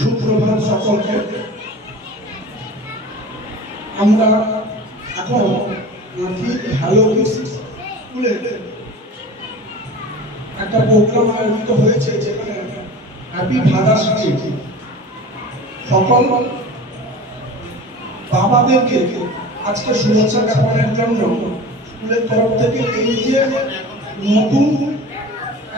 সুপ্রভাত সকলকে। আমরা এখন হ্যালো কিডস স্কুলে একটা প্রোগ্রাম আয়োজিত হয়েছে, যেখানে হ্যাপি ফাদার্স ডে সকল বাবাদেরকে আজকে শুভেচ্ছা জ্ঞাপনের জন্য স্কুলের তরফ থেকে এই যে নতুন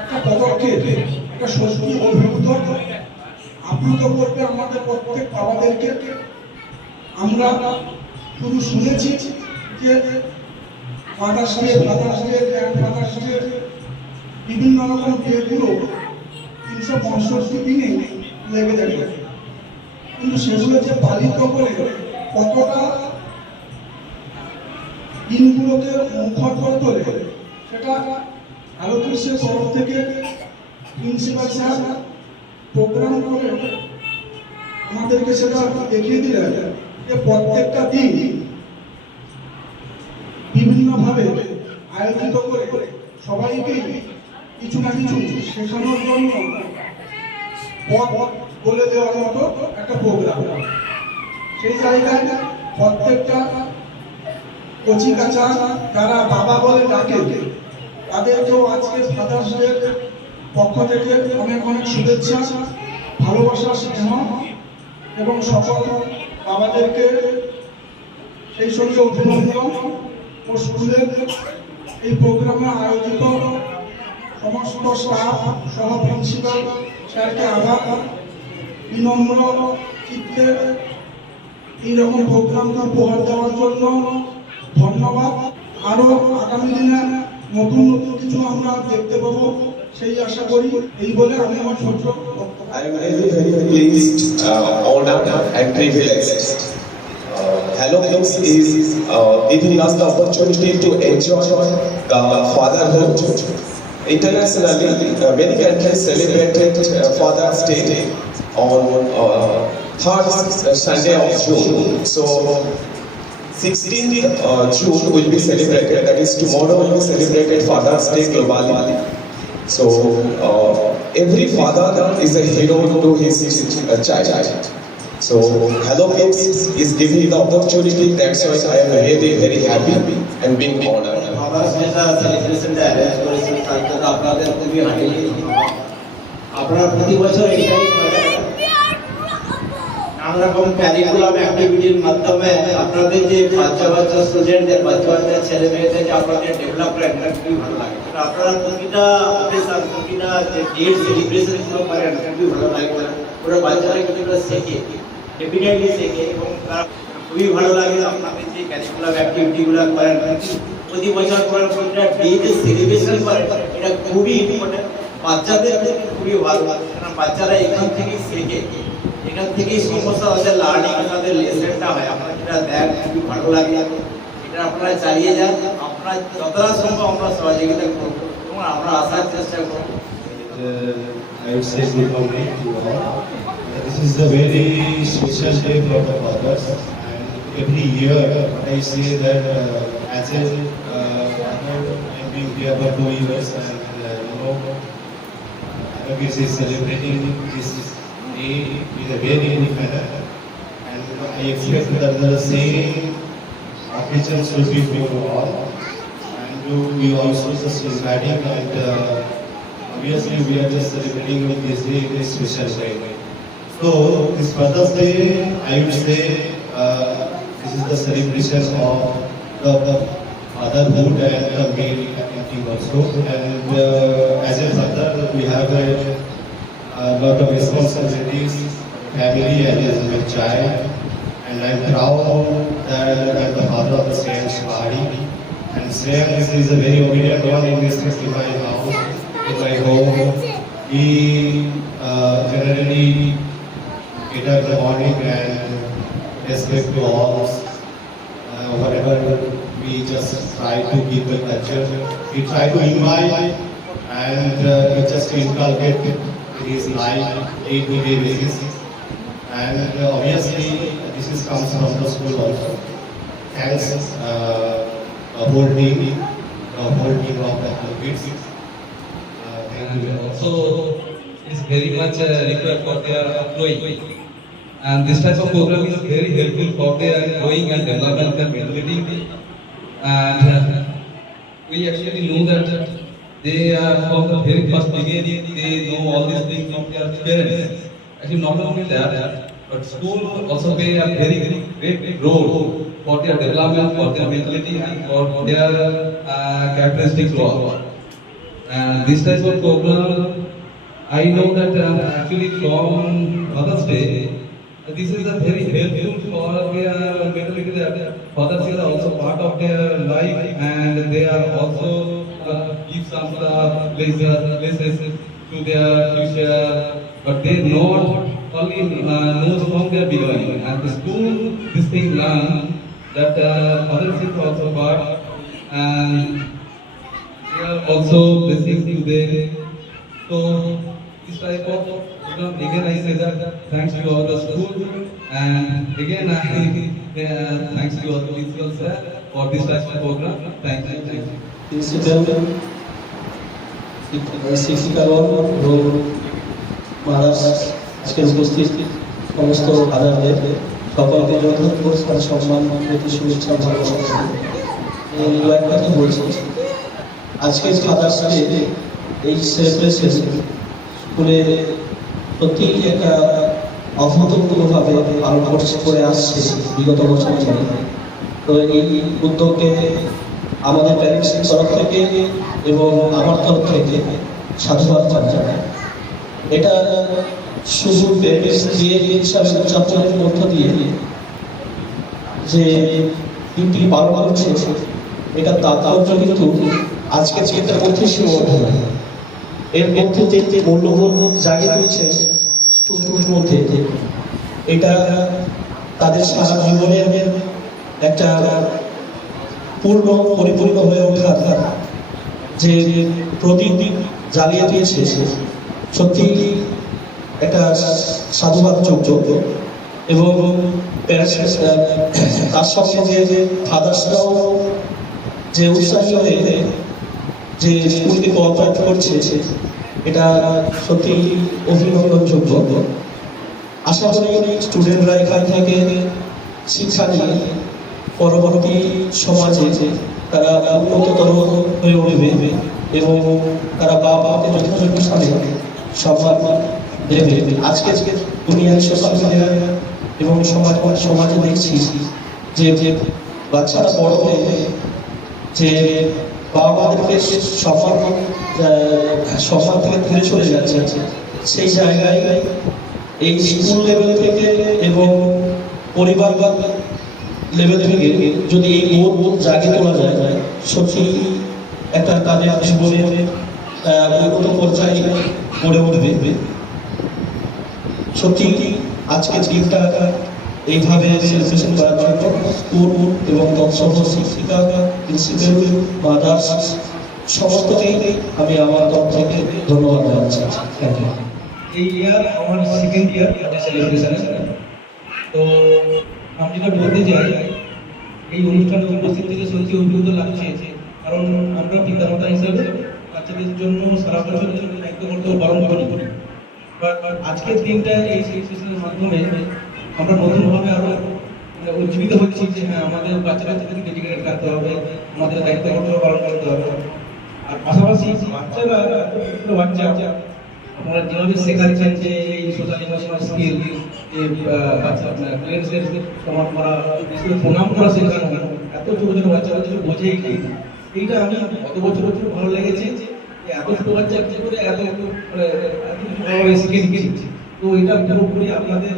একটা পদক্ষেপ, একটা সত্যি অভিভূত আপ্লুত করবে আমাদের প্রত্যেক বাবাদেরকে। আমরা শুধু শুনেছি যে father's day, grand father's day, বিভিন্ন রকম ডেগুলো 365 দিনে লেগে যাবে, কিন্তু সেগুলো যে পালিত করে কতটা দিনগুলোকে মুখর করে তোলে, সেটা আলোচনার তরফ থেকে প্রিন্সিপাল স্যার প্রোগ্রাম করে আমাদেরকে সেটা দেখিয়ে দিলেন যে প্রত্যেকটা দিন বিভিন্নভাবে আয়োজিত করে সবাইকে কিছু না কিছু শেখানোর জন্য পথ বলে দেওয়ার মতো একটা প্রোগ্রাম। সেই জায়গায় প্রত্যেকটা কচি কাঁচা যারা বাবা বলে ডাকে, তাদেরকেও আজকে ফাদার্স ডে পক্ষ থেকে অনেক অনেক শুভেচ্ছা, ভালোবাসা, স্নেহ এবং সকল বাবাদেরকে সেই সঙ্গে অভিনন্দন। ও স্কুলের এই প্রোগ্রামে আয়োজিত সমস্ত স্টাফ সহ প্রিন্সিপাল স্যারকে আবার বিনম্র চিত্তে এইরকম প্রোগ্রামকে উপহার দেওয়ার জন্য ধন্যবাদ। আরো আগামী দিনে নতুন নতুন কিছু আমরা দেখতে পাবো সেই আশা করি। এই বলে আমি আমার ছোট্ট I am really very pleased, honored and privileged. Hello Kids is giving us the opportunity to enjoy the fatherhood. Internationally, many countries celebrated Father's Day on third Sunday of June. So 16th June will be celebrated, that is tomorrow will be celebrated Father's Day globally. So every father is a hero to his child. So Hello Kids is giving the opportunity, that's why I am really very happy and being honored. Father's Day celebration arrange করেছেন, তার জন্য আপনাদের খুবই Hartley ধন্যবাদ। আপনারা প্রতি বছর এটাই করেন, নানা রকম ক্যারিকুলাম অ্যাক্টিভিটির মাধ্যমে আপনাদের যে বাচ্চা স্টুডেন্টদের, বাচ্চা ছেলে মেয়েদের যে আপনাদের ডেভেলপ করেন, এটা খুবই ভালো লাগে। আপনারা প্রতিটা অফিসার, প্রতিটা যে ডেট সেলিব্রেশন গুলো করেন, খুবই ভালো লাগে। ওরা বাচ্চারা কিন্তু শেখে, ডেফিনেটলি শেখে, এবং তারা খুবই ভালো লাগে। আপনাদের যে ক্যারিকুলাম অ্যাক্টিভিটিগুলো করেন, প্রতি বছর করেন, প্রতিটা ডে যে সেলিব্রেশন করেন, এটা খুবই ইম্পর্টেন্ট। বাচ্চাদের খুবই ভালো লাগে, কারণ বাচ্চারা এখান থেকেই শেখে, এখান থেকেই সমস্ত ওদের লার্নিং, ওদের লেসনটা হয়। আপনারা যেটা দেন খুবই ভালো লাগে, এটা আপনারা চালিয়ে যান। আপনারা যতটা সম্ভব আমরা সহযোগিতা করব এবং আমরা আসার চেষ্টা করব। I would say good morning to all. This is a very special day for the fathers, and every year I say that as a father, I've been here for 2 years, and Kids is celebrating this day in a very unique manner, and I expect that the same occasions will be for all, and we also just regarding and obviously we are just celebrating with this day in a special way. So this Father's Day, I would say this is the celebration of the fatherhood and the male acting also. And as a father, we have a lot of responsibilities, family and as a child. And I'm proud that I'm the father of the Shreyam Shibari. And Shreyam is a very obedient one in my house, in my home. He generally get up in the morning and respect to all. Whatever we just try to keep the culture, we try to invite and we just inculcate in his life day-to-day basis. And obviously this comes from the school also. Thanks the whole team of the kids. Thank you. So is very much required for their growing. And this type of program is very helpful for their growing and developmental ability. And we actually know that they are from the very first beginning, they know all these things from their parents. Actually, not only that, but school also play a very great role for their development, for their mentality, and for their characteristics also. And this type of program, I know that actually from Mother's Day, this is a very helpful for their mentality that fathers are also part of their life, and they are also give some places to their future, but they not only knows from their beginning. And the school, this thing learn that fathers is also part, and they are also blessings to them. So this type of program, again I say that thanks to all the school, and again I thanks to all the principals for this type of program. Thank you. Principal, শিক্ষিকাগণ এবং mothers, আজকের উপস্থিত সমস্ত ফাদারদের সকলকে যথাযথ সম্মান প্রতি শুভেচ্ছা ভালোবাসা। এই কথা বলছি, আজকের ফাদার্স ডে এই সেলিব্রেশন স্কুলে সত্যি একটা অভূতপূর্বভাবে পালন করে আসছে বিগত বছর ধরে। তো এই উদ্যোগে আমাদের প্যারেন্টসের তরফ থেকে এবং আমার তরফ থেকে সাধুবাদ জানাই। এটা শুধু প্যারেন্টস দিয়ে হিসাবে উদযাপনের মধ্য দিয়ে যে দিনটি পালন করছে, এটা তাৎপর্য কিন্তু আজকের চিন্তার মধ্যে সীমাবদ্ধ নয়। এর মধ্যে যে মূল্যবোধ জাগিয়ে তুলছে স্টুডেন্টের মধ্যে, এটা তাদের সারা জীবনের একটা পরিপূর্ণ হয়ে ওঠা যে প্রদীপ জ্বালিয়ে দিয়েছে, সত্যি একটা সাধুবাদ যোগ্য। এবং তার সঙ্গে যে ফাদার্সরাও যে উৎসাহী হয়ে যে স্কুলকে কোঅপারেট করছে, এটা সত্যি অভিনন্দনযোগ্য। আশা করি স্টুডেন্টরা এখান থেকে শিক্ষা নিয়ে পরবর্তী সমাজে তারা উন্নততর হয়ে উঠবে এবং তারা বাবাকে যথাযথ স্থানে সম্মান দেবে। আজকে দুনিয়ার সোশ্যাল মিডিয়া এবং সমাজে দেখছি যে বাচ্চারা বড় হয়ে যে বাবা মাদেরকে সম্মান থেকে দূরে চলে যাচ্ছে। সেই জায়গায় এই স্কুল লেভেল থেকে এবং পরিবার লেভেল থেকে যদি এই বোধ জাগিয়ে তোলা যায়, সত্যি একটা তাদের জীবনের উন্নত পর্যায়ে গড়ে উঠবে। সত্যি আজকের দিনটা এইভাবে সেলিব্রেশন করার জন্য স্কুল এবং তৎসহ শিক্ষিকা, প্রিন্সিপাল, মাদার্স সমস্তকেই আমি আমার তরফ থেকে ধন্যবাদ জানাচ্ছি। Thank you. এই ইয়ার আমার সেকেন্ড ইয়ার সেলিব্রেশন। তো আমি যেটা বলতে চাই, এই অনুষ্ঠানে উপস্থিত থেকে সত্যি অভিভূত লাগছে, কারণ আমরা পিতামাতা হিসেবে বাচ্চাদের জন্য সারা বছর দায়িত্ব করতেও পালন করি। আজকের দিনটা এই সেলিব্রেশনের মাধ্যমে আমরা নতুনভাবে আরো উজ্জীবিত হচ্ছি যে হ্যাঁ, আমাদের বাচ্চাদেরকে ডেডিকেটেড রাখতে হবে, আমাদের দায়িত্ব কর্তব্য পালন করতে হবে। আর পাশাপাশি বাচ্চারা আপনারা যেভাবে শেখাচ্ছেন যে এই সোশ্যাল ইমোশনাল স্কিল, বাচ্চা প্লেয়ার্সদের সম্মান করা, প্রণাম করা শেখানো, এত ছোট ছোট বাচ্চারা যদি বোঝেই নেই। এইটা আমি গত বছর ভালো লেগেছে যে এত ছোট বাচ্চা কি করে এত শিখে শিখেছি। তো এটা পুরোপুরি আপনাদের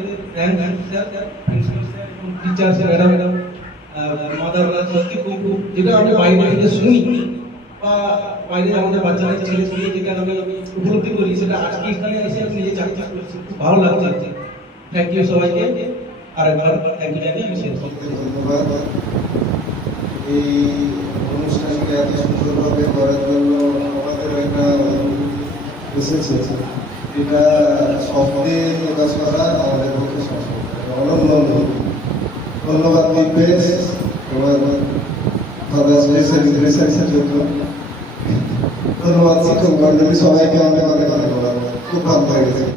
টিচার্স, ম্যাডাম, মাদাররা সত্যি খুব, যেটা আমি বাইরে থেকে শুনি বা বাইরে আমাদের বাচ্চারা ছেলে ছেলে যেটা আমি উপলব্ধি করি, সেটা আজকে এখানে এসে নিজে চাকরি করছি, খুব ভালো লাগছে। থ্যাংক ইউ সবাইকে, আরেকবার থ্যাংক ইউ জানিয়ে আমি শেষ করছি। ধন্যবাদ। এই অনুষ্ঠানকে এত সুন্দরভাবে করার জন্য আমাদের একটা এসেছে, এটা শব্দে প্রকাশ করা আমাদের পক্ষে সম্ভব অনন্য। ধন্যবাদ দিবেশ তোমার ফাদার্স ডে সেলিব্রেশনের জন্য। ধন্যবাদ শিক্ষক মন্ডলী সবাইকে অনেক অনেক ধন্যবাদ। খুব ভালো লেগেছে।